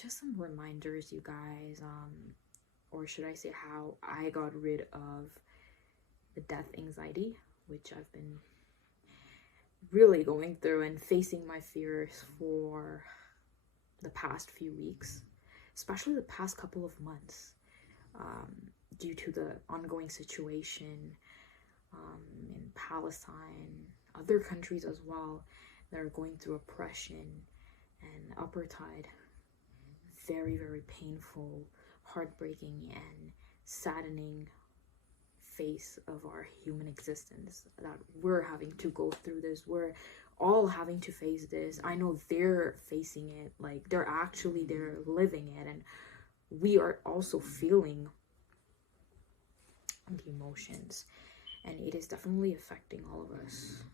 just some reminders, you guys, or should I say how I got rid of the death anxiety, which I've been really going through and facing my fears for the past few weeks, especially the past couple of months, due to the ongoing situation in Palestine, other countries as well that are going through oppression and apartheid. Very, very painful, heartbreaking, and saddening face of our human existence that we're having to go through this. We're all having to face this. I know they're facing it, like they're living it, and we are also feeling the emotions, and it is definitely affecting all of us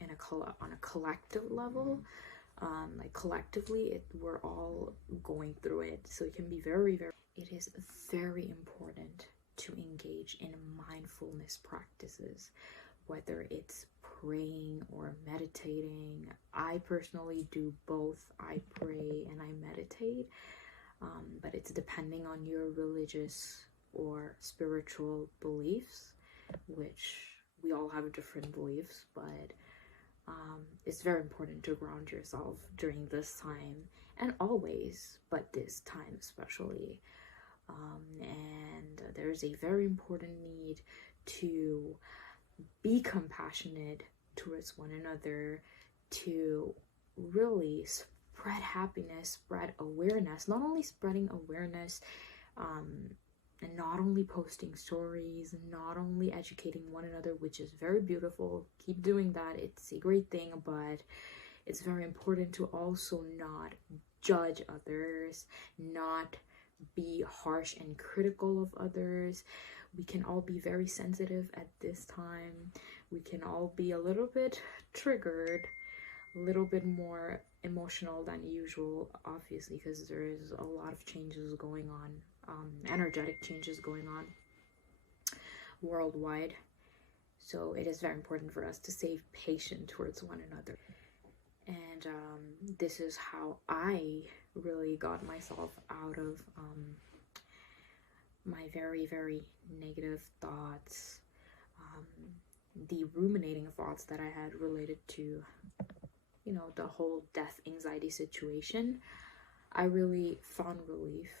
on a collective level. Like collectively, we're all going through it, so it can be very, very, it is very important to engage in mindfulness practices, whether it's praying or meditating. I personally do both. I pray and I meditate, but it's depending on your religious or spiritual beliefs, which we all have different beliefs, but it's very important to ground yourself during this time, and always, but this time especially. And there's a very important need to be compassionate towards one another, to really spread happiness, spread awareness, not only spreading awareness, and not only posting stories, not only educating one another, which is very beautiful. Keep doing that. It's a great thing, but it's very important to also not judge others, not be harsh and critical of others. We can all be very sensitive at this time. We can all be a little bit triggered, a little bit more emotional than usual, obviously, because there is a lot of changes going on, energetic changes going on worldwide. So it is very important for us to stay patient towards one another. And this is how I really got myself out of my very, very negative thoughts, the ruminating thoughts that I had related to, you know, the whole death anxiety situation. I really found relief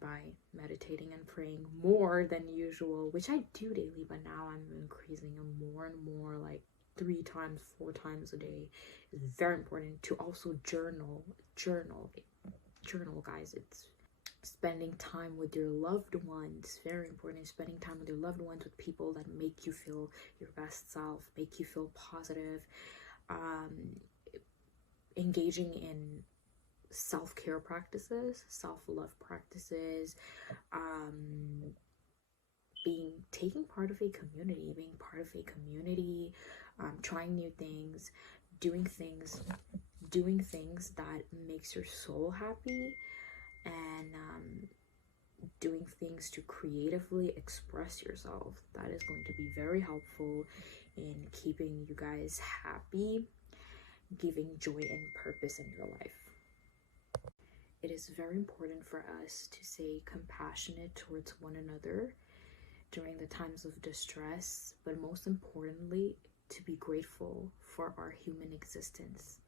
by meditating and praying more than usual, which I do daily, but now I'm increasing more and more, like 3 times, 4 times a day. It's very important to also journal, guys. It's spending time with your loved ones, very important. Spending time with your loved ones, with people that make you feel your best self, make you feel positive, engaging in self-care practices, self-love practices, taking part of a community, trying new things, doing things that makes your soul happy, and doing things to creatively express yourself. That is going to be very helpful in keeping you guys happy, giving joy and purpose in your life. It is very important for us to stay compassionate towards one another during the times of distress, but most importantly, to be grateful for our human existence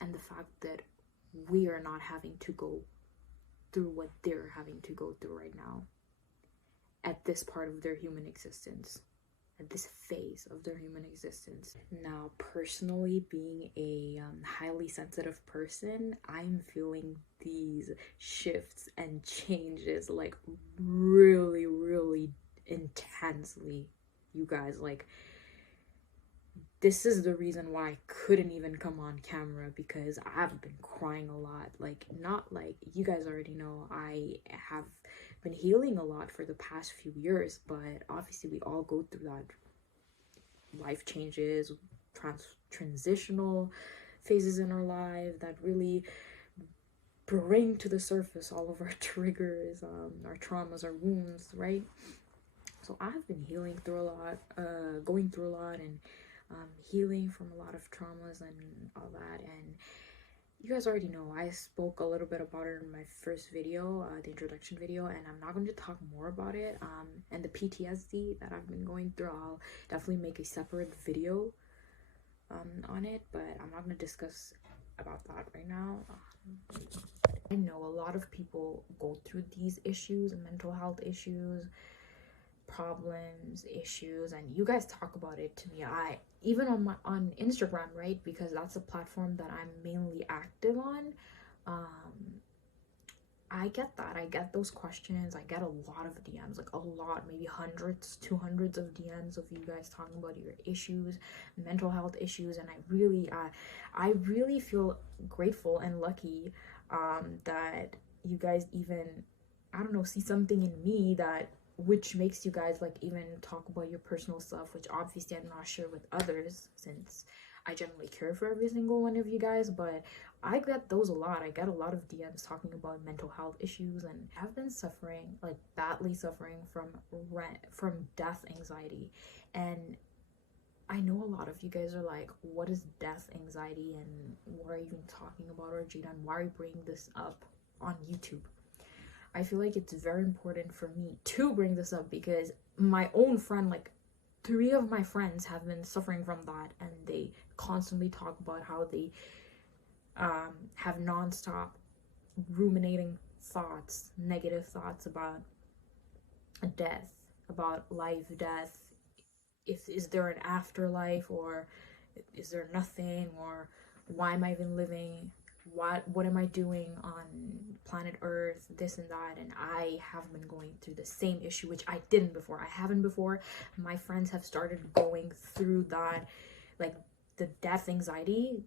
and the fact that we are not having to go through what they're having to go through right now at this part of their human existence, at this phase of their human existence. Now, personally, being a highly sensitive person, I'm feeling these shifts and changes like really, really intensely, you guys. Like, this is the reason why I couldn't even come on camera, because I've been crying a lot. Like, not like, you guys already know, I have been healing a lot for the past few years, but obviously we all go through that. Life changes, transitional phases in our life that really bring to the surface all of our triggers, our traumas, our wounds, right? So I've been healing through a lot, going through a lot, and healing from a lot of traumas and all that. And you guys already know I spoke a little bit about it in my first video, the introduction video, and I'm not going to talk more about it. And the PTSD that I've been going through, I'll definitely make a separate video on it, but I'm not going to discuss about that right now. I know a lot of people go through these issues, mental health issues, problems, issues, and you guys talk about it to me. I even on Instagram, right? Because that's a platform that I'm mainly active on. I get that. I get those questions. I get a lot of DMs, like a lot, maybe hundreds to hundreds of DMs of you guys talking about your issues, mental health issues, and I really feel grateful and lucky that you guys even, I don't know, see something in me that which makes you guys like even talk about your personal stuff, which obviously I'm not sure with others since I generally care for every single one of you guys, but I get those a lot. I get a lot of DMs talking about mental health issues, and I've been suffering, like badly suffering from death anxiety. And I know a lot of you guys are like, what is death anxiety and what are you even talking about, Arjita, and why are you bringing this up on YouTube? I feel like it's very important for me to bring this up because my own friend, like 3 of my friends have been suffering from that, and they constantly talk about how they have nonstop ruminating thoughts, negative thoughts about death, about life, death. Is there an afterlife, or is there nothing, or why am I even living? What am I doing on planet Earth, this and that? And I have been going through the same issue, which I didn't before. I haven't before. My friends have started going through that, like the death anxiety,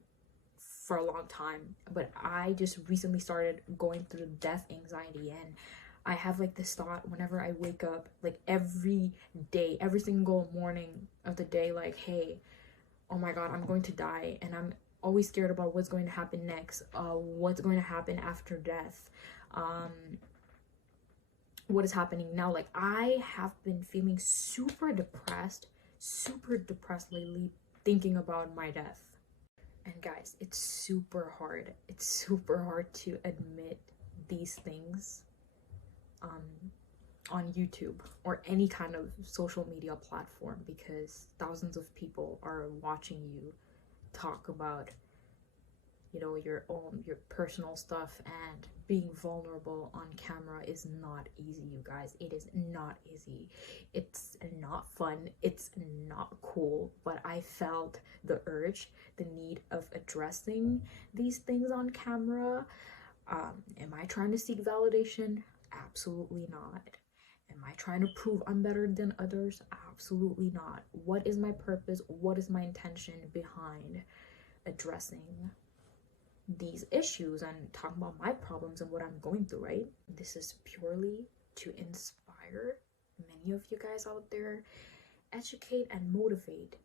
for a long time, but I just recently started going through death anxiety. And I have like this thought whenever I wake up, like every day, every single morning of the day, like, hey, oh my god, I'm going to die, and I'm always scared about what's going to happen next, what's going to happen after death, what is happening now. Like, I have been feeling super depressed lately, thinking about my death. And guys, it's super hard to admit these things on YouTube or any kind of social media platform, because thousands of people are watching you talk about, you know, your personal stuff, and being vulnerable on camera is not easy, you guys. It is not easy. It's not fun. It's not cool, but I felt the urge, the need of addressing these things on camera. Am I trying to seek validation? Absolutely not. Am I trying to prove I'm better than others? Absolutely not. What is my purpose? What is my intention behind addressing these issues and talking about my problems and what I'm going through, right? This is purely to inspire many of you guys out there, educate and motivate.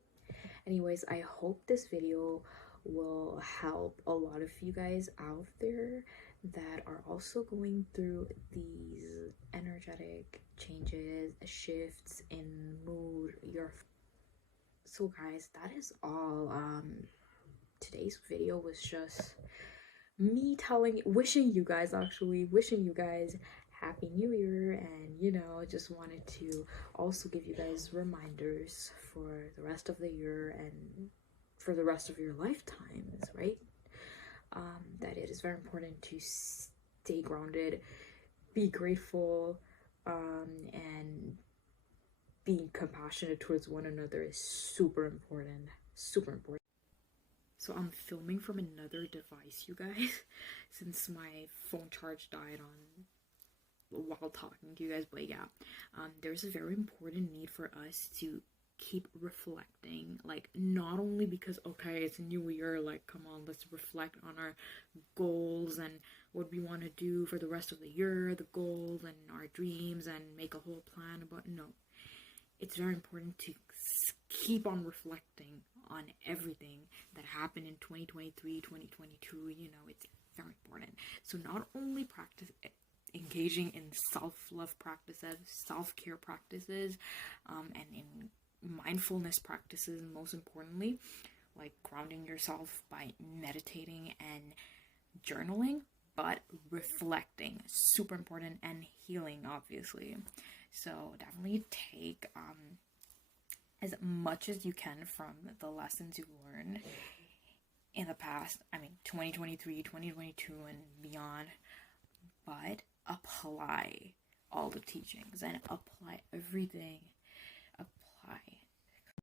Anyways, I hope this video will help a lot of you guys out there that are also going through these energetic changes, shifts in mood. So guys, that is all. Today's video was just me wishing you guys happy new year, and you know, just wanted to also give you guys reminders for the rest of the year and for the rest of your lifetimes, right? That it is very important to stay grounded, be grateful, and being compassionate towards one another is super important. So I'm filming from another device, you guys, since my phone charge died while talking to you guys. But yeah, there's a very important need for us to keep reflecting, like, not only because, okay, it's a new year, like, come on, let's reflect on our goals and what we want to do for the rest of the year, the goals and our dreams, and make a whole plan about. No, it's very important to keep on reflecting on everything that happened in 2023, 2022. You know, it's very important. So not only practice engaging in self-love practices, self-care practices, and in mindfulness practices, most importantly, like grounding yourself by meditating and journaling, but reflecting, super important, and healing, obviously. So definitely take as much as you can from the lessons you've learned in the past, 2023, 2022, and beyond, but apply all the teachings and apply everything. Apply